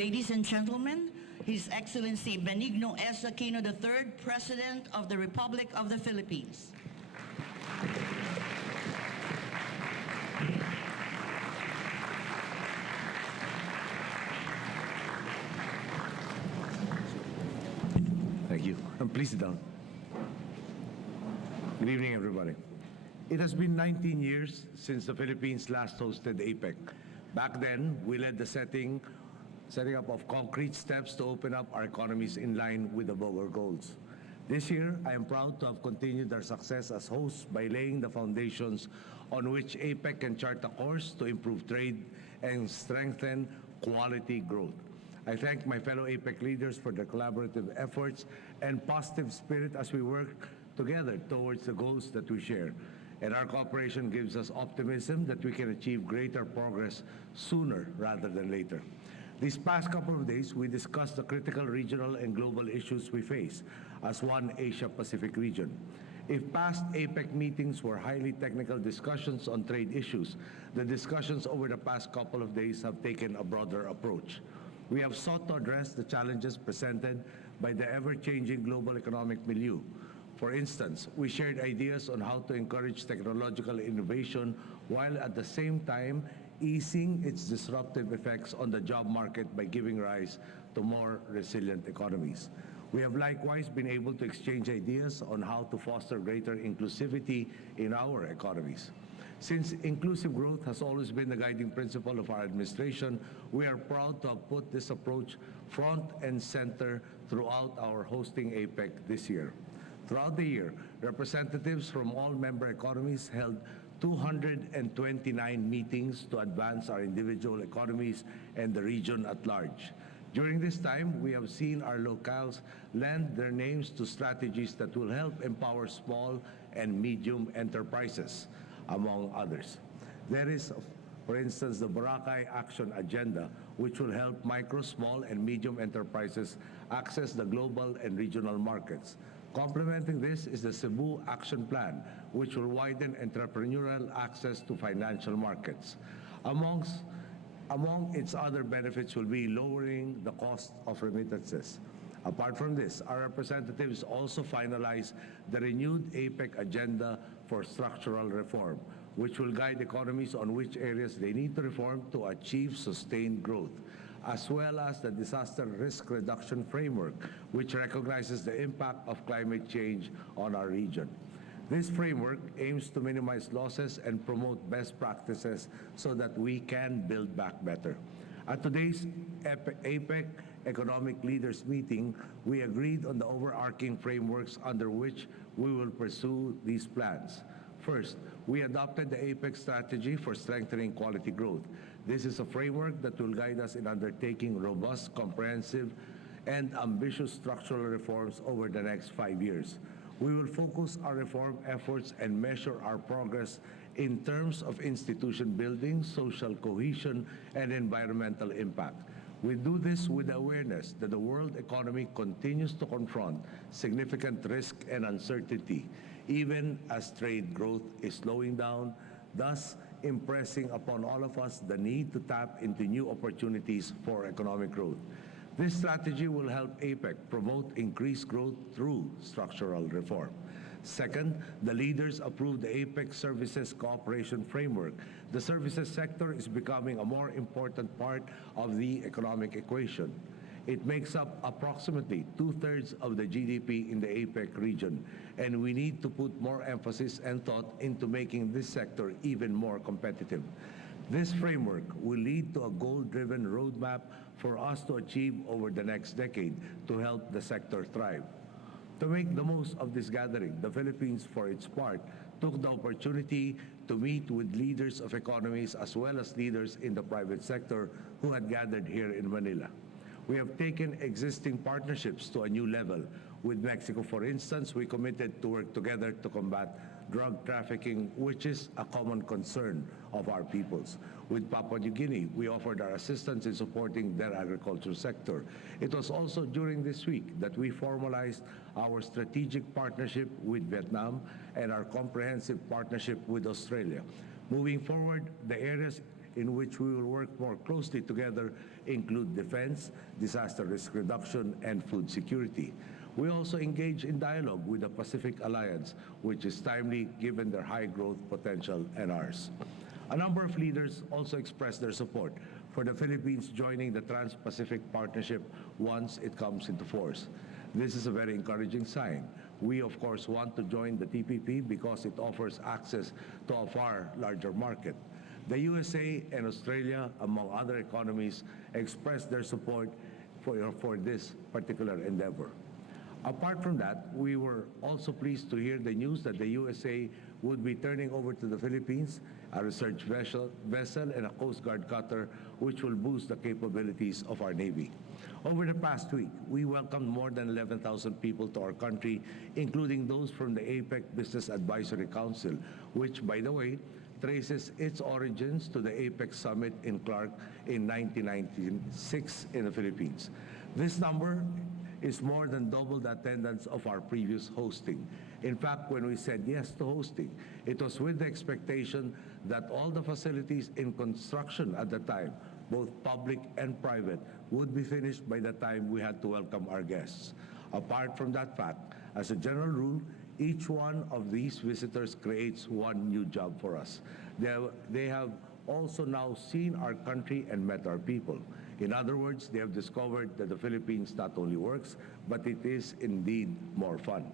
Ladies and gentlemen, His Excellency Benigno Aquino III, President of the Republic of the Philippines. Thank you. Please sit down. Good evening, everybody. It has been 19 years since the Philippines last hosted APEC. Back then, we led the setting up of concrete steps to open up our economies in line with the our goals. This year, I am proud to have continued our success as hosts by laying the foundations on which APEC can chart a course to improve trade and strengthen quality growth. I thank my fellow APEC leaders for their collaborative efforts and positive spirit as we work together towards the goals that we share. And our cooperation gives us optimism that we can achieve greater progress sooner rather than later. These past couple of days, we discussed the critical regional and global issues we face as one Asia-Pacific region. If past APEC meetings were highly technical discussions on trade issues, the discussions over the past couple of days have taken a broader approach. We have sought to address the challenges presented by the ever-changing global economic milieu. For instance, we shared ideas on how to encourage technological innovation while at the same time easing its disruptive effects on the job market by giving rise to more resilient economies. We have likewise been able to exchange ideas on how to foster greater inclusivity in our economies. Since inclusive growth has always been the guiding principle of our administration, we are proud to have put this approach front and center throughout our hosting APEC this year. Throughout the year, representatives from all member economies held 229 meetings to advance our individual economies and the region at large. During this time, we have seen our locales lend their names to strategies that will help empower small and medium enterprises, among others. There is, for instance, the Boracay Action Agenda, which will help micro, small, and medium enterprises access the global and regional markets. Complementing this is the Cebu Action Plan, which will widen entrepreneurial access to financial markets. Among its other benefits will be lowering the cost of remittances. Apart from this, our representatives also finalized the renewed APEC agenda for structural reform, which will guide economies on which areas they need to reform to achieve sustained growth, as well as the disaster risk reduction framework, which recognizes the impact of climate change on our region. This framework aims to minimize losses and promote best practices so that we can build back better. At today's APEC Economic Leaders Meeting, we agreed on the overarching frameworks under which we will pursue these plans. First, we adopted the APEC strategy for strengthening quality growth. This is a framework that will guide us in undertaking robust, comprehensive, and ambitious structural reforms over the next 5 years. We will focus our reform efforts and measure our progress in terms of institution building, social cohesion, and environmental impact. We do this with the awareness that the world economy continues to confront significant risk and uncertainty, even as trade growth is slowing down, thus impressing upon all of us the need to tap into new opportunities for economic growth. This strategy will help APEC promote increased growth through structural reform. Second, the leaders approved the APEC Services Cooperation Framework. The services sector is becoming a more important part of the economic equation. It makes up approximately 2/3 of the GDP in the APEC region, and we need to put more emphasis and thought into making this sector even more competitive. This framework will lead to a goal-driven roadmap for us to achieve over the next decade to help the sector thrive. To make the most of this gathering, the Philippines, for its part, took the opportunity to meet with leaders of economies as well as leaders in the private sector who had gathered here in Manila. We have taken existing partnerships to a new level. With Mexico, for instance, we committed to work together to combat drug trafficking, which is a common concern of our peoples. With Papua New Guinea, we offered our assistance in supporting their agriculture sector. It was also during this week that we formalized our strategic partnership with Vietnam and our comprehensive partnership with Australia. Moving forward, the areas in which we will work more closely together include defense, disaster risk reduction, and food security. We also engage in dialogue with the Pacific Alliance, which is timely given their high growth potential and ours. A number of leaders also expressed their support for the Philippines joining the Trans-Pacific Partnership once it comes into force. This is a very encouraging sign. We, of course, want to join the TPP because it offers access to a far larger market. The USA and Australia, among other economies, expressed their support for this particular endeavor. Apart from that, we were also pleased to hear the news that the USA would be turning over to the Philippines a research vessel and a Coast Guard cutter, which will boost the capabilities of our Navy. Over the past week, we welcomed more than 11,000 people to our country, including those from the APEC Business Advisory Council, which, by the way, traces its origins to the APEC Summit in Clark in 1996 in the Philippines. This number is more than double the attendance of our previous hosting. In fact, when we said yes to hosting, it was with the expectation that all the facilities in construction at the time, both public and private, would be finished by the time we had to welcome our guests. Apart from that fact, as a general rule, each one of these visitors creates one new job for us. They have also now seen our country and met our people. In other words, they have discovered that the Philippines not only works, but it is indeed more fun.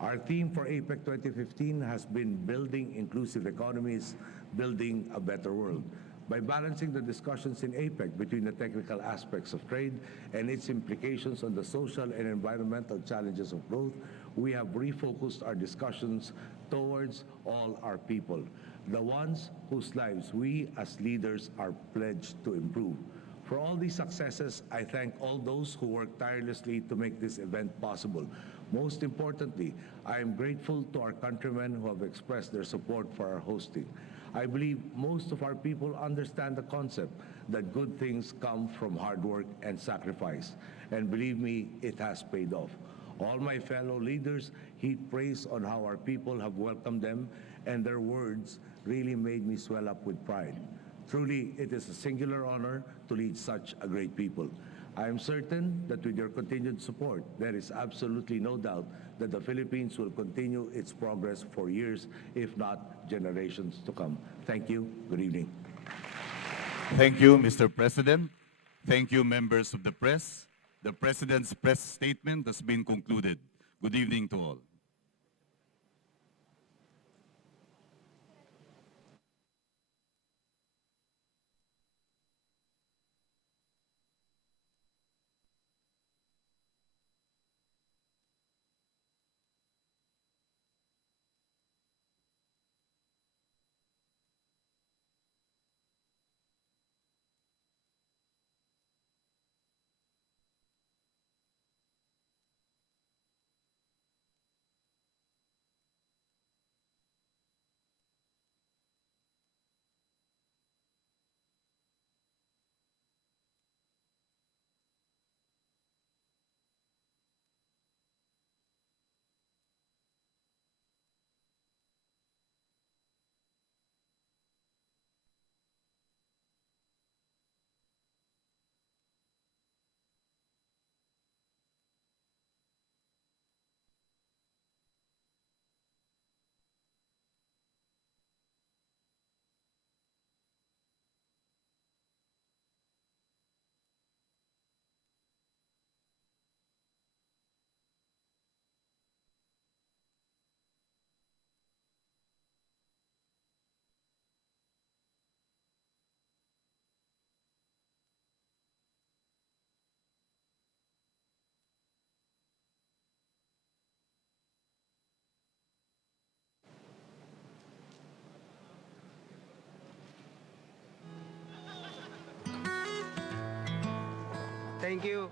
Our theme for APEC 2015 has been building inclusive economies, building a better world. By balancing the discussions in APEC between the technical aspects of trade and its implications on the social and environmental challenges of growth, we have refocused our discussions towards all our people, the ones whose lives we as leaders are pledged to improve. For all these successes, I thank all those who worked tirelessly to make this event possible. Most importantly, I am grateful to our countrymen who have expressed their support for our hosting. I believe most of our people understand the concept that good things come from hard work and sacrifice. And believe me, it has paid off. All my fellow leaders heaped praise on how our people have welcomed them, and their words really made me swell up with pride. Truly, it is a singular honor to lead such a great people. I am certain that with your continued support, there is absolutely no doubt that the Philippines will continue its progress for years, if not generations to come. Thank you. Good evening. Thank you, Mr. President. Thank you, members of the press. The President's press statement has been concluded. Good evening to all. Thank you.